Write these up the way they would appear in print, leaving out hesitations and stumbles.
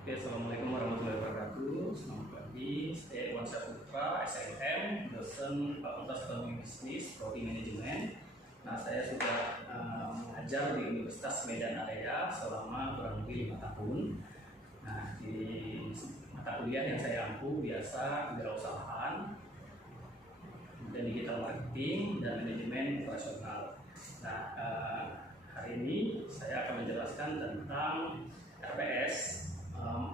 Oke, Assalamualaikum warahmatullahi wabarakatuh. Selamat pagi, saya Iwan Saputra, SLM, dosen Fakultas Ekonomi Bisnis, Prodi Manajemen. Nah, saya sudah mengajar di Universitas Medan Area selama kurang lebih 5 tahun. Nah, di mata kuliah yang saya ampu biasa kewirausahaan, kemudian digital marketing dan manajemen operasional. Nah, hari ini saya akan menjelaskan tentang RPS,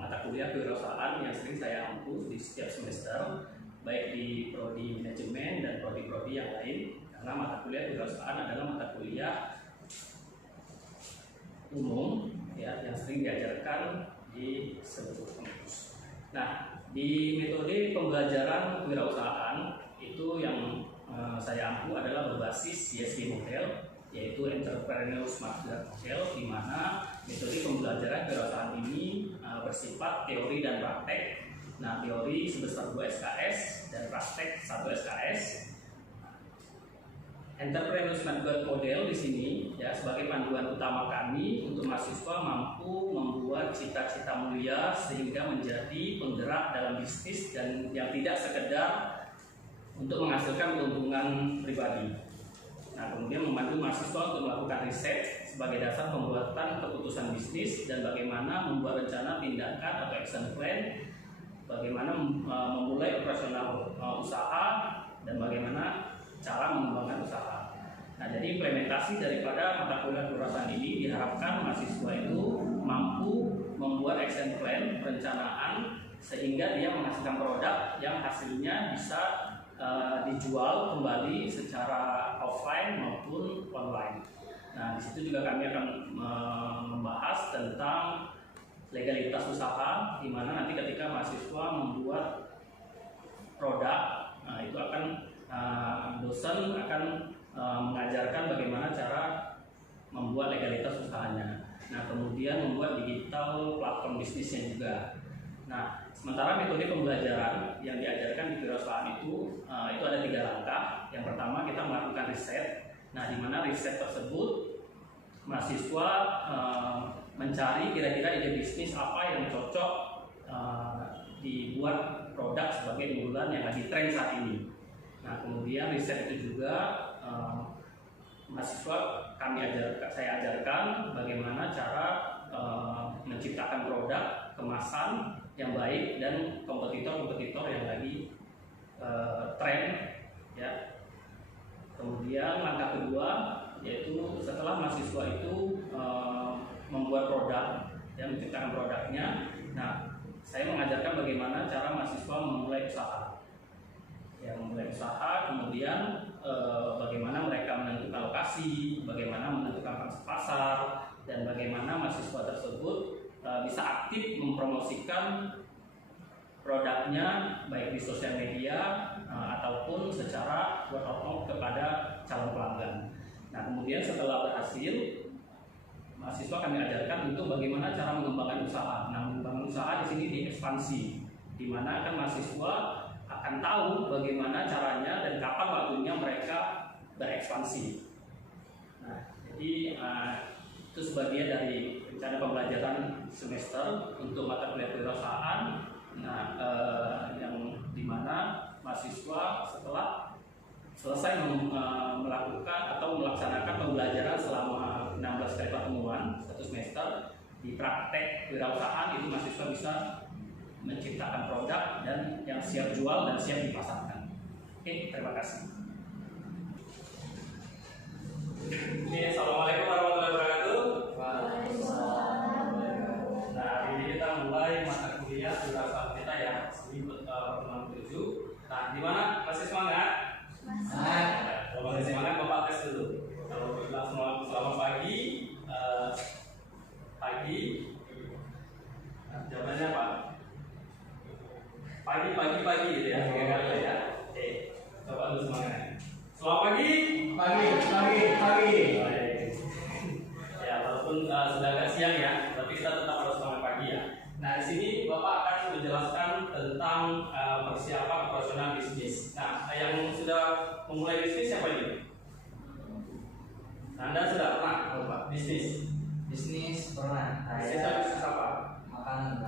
mata kuliah kewirausahaan yang sering saya ampu di setiap semester, baik di prodi manajemen dan prodi-prodi yang lain. Karena mata kuliah kewirausahaan adalah mata kuliah umum ya, yang sering diajarkan di seluruh kampus. Nah, di metode pembelajaran kewirausahaan itu yang saya ampu adalah berbasis CSD model, yaitu Entrepreneur Smart Growth Model, di mana metode pembelajaran kewirausahaan ini bersifat teori dan praktek. Nah, teori sebesar 2 SKS dan praktek 1 SKS. Entrepreneur Smart Growth Model di sini ya sebagai panduan utama kami untuk mahasiswa mampu membuat cita-cita mulia sehingga menjadi penggerak dalam bisnis dan yang tidak sekedar untuk menghasilkan keuntungan pribadi. Nah, kemudian membantu mahasiswa untuk melakukan riset sebagai dasar pembuatan keputusan bisnis dan bagaimana membuat rencana tindakan atau action plan, bagaimana memulai operasional usaha, dan bagaimana cara mengembangkan usaha. Nah, jadi implementasi daripada mata kuliah kewirausahaan ini diharapkan mahasiswa itu mampu membuat action plan, perencanaan, sehingga dia menghasilkan produk yang hasilnya bisa dijual kembali secara offline maupun online. Nah, di situ juga kami akan membahas tentang legalitas usaha, di mana nanti ketika mahasiswa membuat produk, itu akan dosen akan mengajarkan bagaimana cara membuat legalitas usahanya. Nah, kemudian membuat digital platform bisnisnya juga. Nah, sementara metode pembelajaran yang diajarkan di kewirausahaan itu ada 3 langkah. Yang pertama, kita melakukan riset. Nah, di mana riset tersebut mahasiswa mencari kira-kira ide bisnis apa yang cocok dibuat produk sebagai unggulan yang lagi tren saat ini. Nah, kemudian riset itu juga mahasiswa saya ajarkan bagaimana cara menciptakan produk kemasan yang baik dan kompetitor-kompetitor yang lagi tren ya. Kemudian langkah kedua yaitu setelah mahasiswa itu membuat produk dan menciptakan produknya. Nah, saya mengajarkan bagaimana cara mahasiswa memulai usaha. Ya, memulai usaha, kemudian bagaimana mereka menentukan lokasi, bagaimana menentukan pasar, dan bagaimana mahasiswa tersebut bisa aktif mempromosikan produknya baik di sosial media ataupun secara word of mouth kepada calon pelanggan. Nah, kemudian setelah berhasil, mahasiswa kami ajarkan untuk bagaimana cara mengembangkan usaha. Nah, mengembangkan usaha di sini diekspansi, di mana kan mahasiswa akan tahu bagaimana caranya dan kapan waktunya mereka berekspansi. Nah, jadi itu sebagian dari rencana pembelajaran semester untuk mata kuliah kewirausahaan. Nah, yang dimana mahasiswa setelah selesai melakukan atau melaksanakan pembelajaran selama 16 kali pertemuan 1 semester di praktek kewirausahaan, itu mahasiswa bisa menciptakan produk dan yang siap jual dan siap dipasarkan. Oke, terima kasih. Assalamualaikum warahmatullahi wabarakatuh. Nah, hari ini kita mulai mata kuliah kewirausahaan kita ya, pertemuan 7. Nah, gimana? Masih semangat? Semangat. Kalau masih semangat, Bapak tes dulu. Kalau bilang selamat pagi, nah, jawabannya apa? Pagi gitu ya, 3 kali ya. Oke, coba dulu semangat. Selamat pagi. Ya, walaupun sudah agak siang ya, tapi kita tetap harus semangat pagi ya. Nah, di sini Bapak akan menjelaskan tentang persiapan operasional bisnis. Nah, yang sudah memulai bisnis siapa ini? Anda sudah pernah Bapak bisnis? Bisnis pernah. Bisnis apa? Makanan.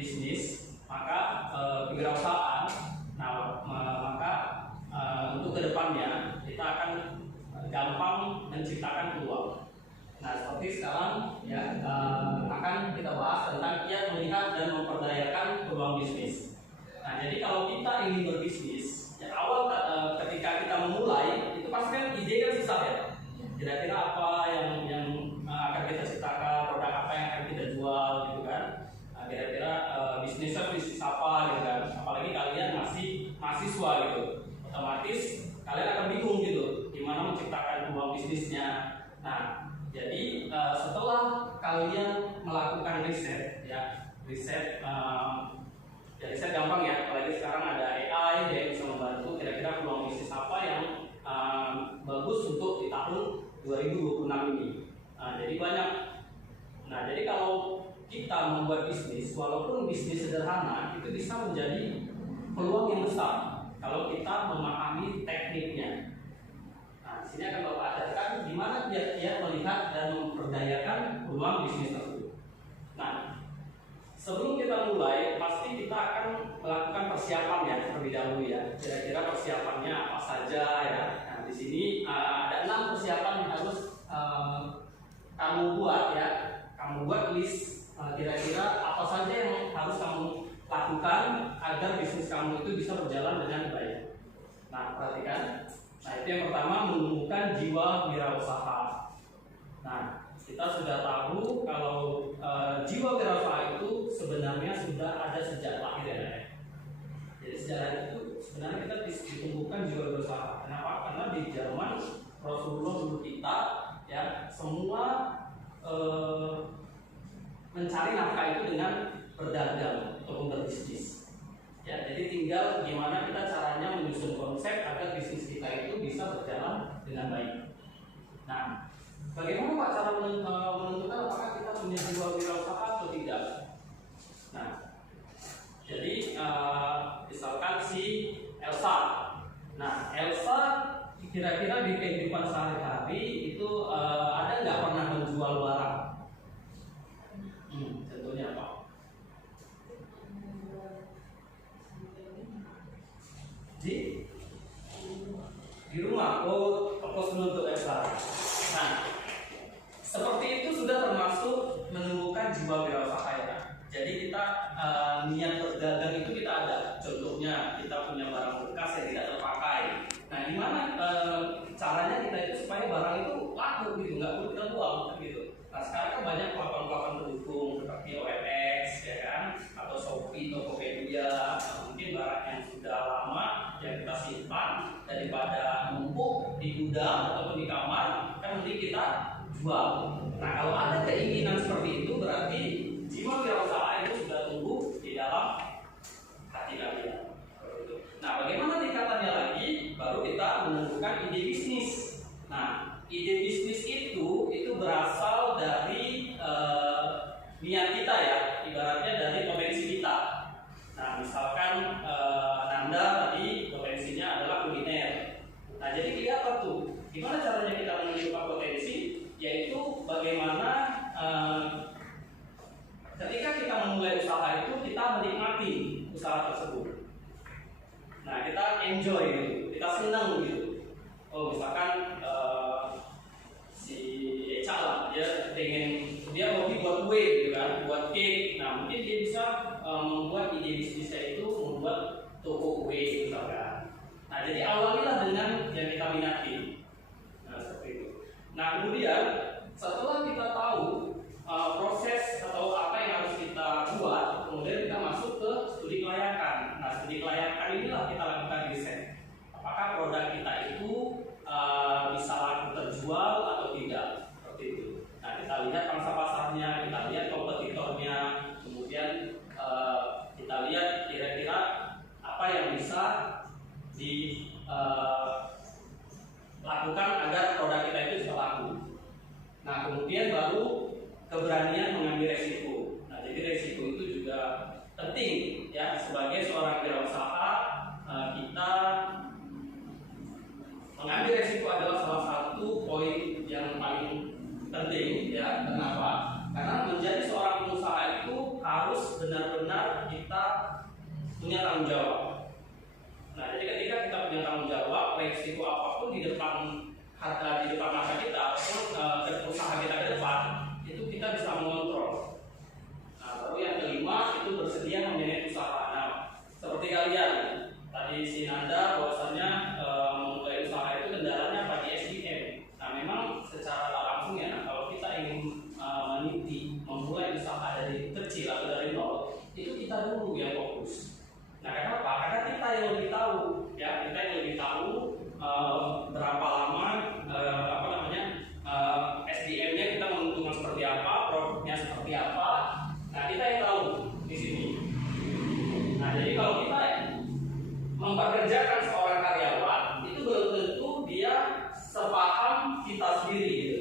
bisnis, maka kewirausahaan, nah maka untuk kedepannya kita akan gampang menciptakan peluang. Nah, seperti sekarang ya akan kita bahas tentang kiat melihat dan memperdayakan peluang bisnis. Nah, jadi kalau kita ingin berbisnis, ya awal ketika kita memulai itu pasti kan ide kan susah ya. Kira-kira apa yang akan kita ciptakan, produk apa yang akan kita jual gitu kan. Nah, kira-kira bisnis apa gitu kan. Apalagi kalian masih mahasiswa gitu. Otomatis kalian akan bingung gitu gimana menciptakan peluang bisnisnya. Nah, jadi setelah kalian melakukan riset ya, riset gampang ya, apalagi sekarang ada AI yang bisa membantu kira-kira peluang bisnis apa yang bagus untuk di tahun 2026 ini. Jadi banyak. Nah, jadi kalau kita membuat bisnis, walaupun bisnis sederhana, itu bisa menjadi peluang yang besar kalau kita memahami tekniknya. Nah, di sini akan Bapak ajarkan gimana dia melihat dan memperdayakan peluang bisnis tersebut. Nah, sebelum kita mulai, pasti kita akan melakukan persiapan ya terlebih dahulu ya. Kira-kira persiapannya apa saja ya. Nah, di sini ada 6 persiapan yang harus kamu buat ya. Kamu buat list kira-kira apa saja yang harus kamu lakukan agar bisnis kamu itu bisa berjalan dengan baik. Nah, perhatikan. Nah, itu yang pertama, menumbuhkan jiwa wirausaha. Nah, kita sudah tahu kalau jiwa wirausaha itu sebenarnya sudah ada sejak lahir ya. Jadi sejarah itu sebenarnya kita ditumbuhkan jiwa wirausaha. Kenapa? Karena di zaman Rasulullah dulu kita ya semua mencari nafkah itu dengan berdagang atau berbisnis. Ya, jadi tinggal gimana kita caranya menyusun konsep agar bisnis kita itu bisa berjalan dengan baik. Nah, bagaimana Pak cara menentukan apakah kita punya jiwa wirausaha atau tidak? Nah, jadi misalkan si Elsa. Nah, Elsa kira-kira di kehidupan sehari-hari itu ada nggak pernah menjual barang? Tentunya apa? Di rumah. Fokus dulu untuk Elsa. Nah, seperti itu sudah termasuk menumbuhkan jiwa wirausaha ya. Jadi kita niat berdagang itu kita ada. Contohnya kita punya barang bekas yang tidak terpakai. Nah, gimana caranya kita itu supaya barang itu laku gitu, nggak perlu kita buang gitu. Nah, sekarang kan banyak platform-platform pendukung seperti OLX ya kan, atau Shopee, Tokopedia. Mungkin barang yang sudah lama yang kita simpan daripada numpuk di gudang ataupun di kamar, kan nanti kita jual. Nah, kalau ada keinginan seperti itu berarti jiwa wirausaha itu sudah tumbuh di dalam hati kalian. Nah, bagaimana tingkatannya lagi? Baru kita menentukan ide bisnis. Nah, ide bisnis itu berasal dari niat kita ya, ibaratnya dari potensi kita. Nah, misalkan Nanda tadi potensinya adalah kuliner. Nah, jadi kelihatan tuh gimana caranya kita menunjukkan potensi, yaitu bagaimana ketika kita memulai usaha itu kita menikmati usaha tersebut. Nah, kita enjoy gitu, kita senang gitu. Oh, misalkan si Eca lah, dia hobi buat kue gitu kan, buat cake. Nah, mungkin dia bisa membuat ide bisnisnya itu membuat toko kue misalkan. Nah, jadi awalilah dengan yang kita minati. Nah, seperti itu. Nah, kemudian setelah kita tahu proses atau apa yang harus kita buat, kemudian kita masuk ke studi kelayakan. Nah, studi kelayakan inilah kita lakukan riset. Apakah produk kita itu bisa laku terjual atau tidak, seperti itu. Nah, kita lihat pangsa pasarnya, kita lihat kompetitornya, kemudian kita lihat kira-kira apa yang bisa dilakukan agar produk kita itu bisa laku. Nah, kemudian baru keberanian mengambil resiko. Nah, jadi resiko itu juga penting ya, sebagai seorang wirausaha kita mengambil resiko adalah salah satu poin yang paling penting ya. Kenapa? Karena menjadi seorang pengusaha itu harus benar-benar tanggung jawab. Nah, jadi ketika kita punya tanggung jawab, resiko apapun di depan mata kita ataupun usaha kita ke depan, itu kita bisa mengontrol. Nah, baru yang kelima itu bersedia memanage usaha. Nah, seperti kalian tadi Sinanda bahwasanya memulai usaha itu kendalanya pada SDM. Nah, memang secara tak langsung ya, kalau kita ingin meniti memulai usaha dari kecil atau dari nol, itu kita dulu yang fokus. Nah, kenapa? Karena kita yang lebih tahu, ya, kita yang lebih tahu berapa lama SDM-nya kita menentukan seperti apa, produknya seperti apa. Nah, kita yang tahu di sini. Nah, jadi kalau kita mempekerjakan seorang karyawan, itu belum tentu dia sepaham kita sendiri gitu.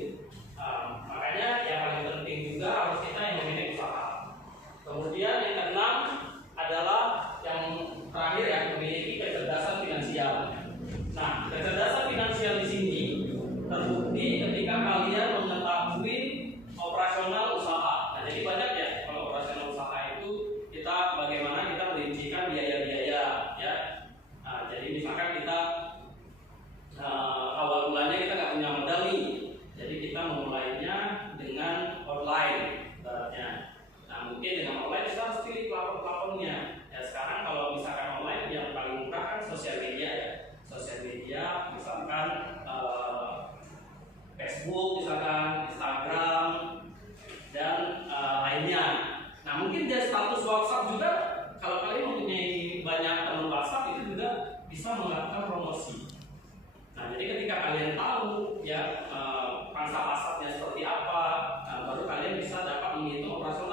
Makanya yang paling penting juga harus kita yang memiliki usaha. Kemudian yang keenam adalah yang terakhir yang memiliki kecerdasan finansial. Nah, kecerdasan finansial di sini terbukti ketika kalian mengetahui operasional usaha. Nah, jadi banyak ya kalau operasional usaha itu kita bagaimana kita merincikan biaya-biaya, ya. Nah, jadi misalkan kita awal bulannya kita nggak punya modal nih, jadi kita memulainya dengan online, ibaratnya. Nah, mungkin dengan online kita harus pilih platformnya. Ya, sekarang kalau misalkan online yang paling murah kan sosial media ya. Sosial media misalkan Facebook, misalkan Instagram dan lainnya. Nah, mungkin dari status WhatsApp juga, kalau kalian mempunyai banyak teman WhatsApp itu juga bisa melakukan promosi. Nah, jadi ketika kalian tahu ya pangsa pasarnya seperti apa, baru kalian bisa dapat menghitung operasional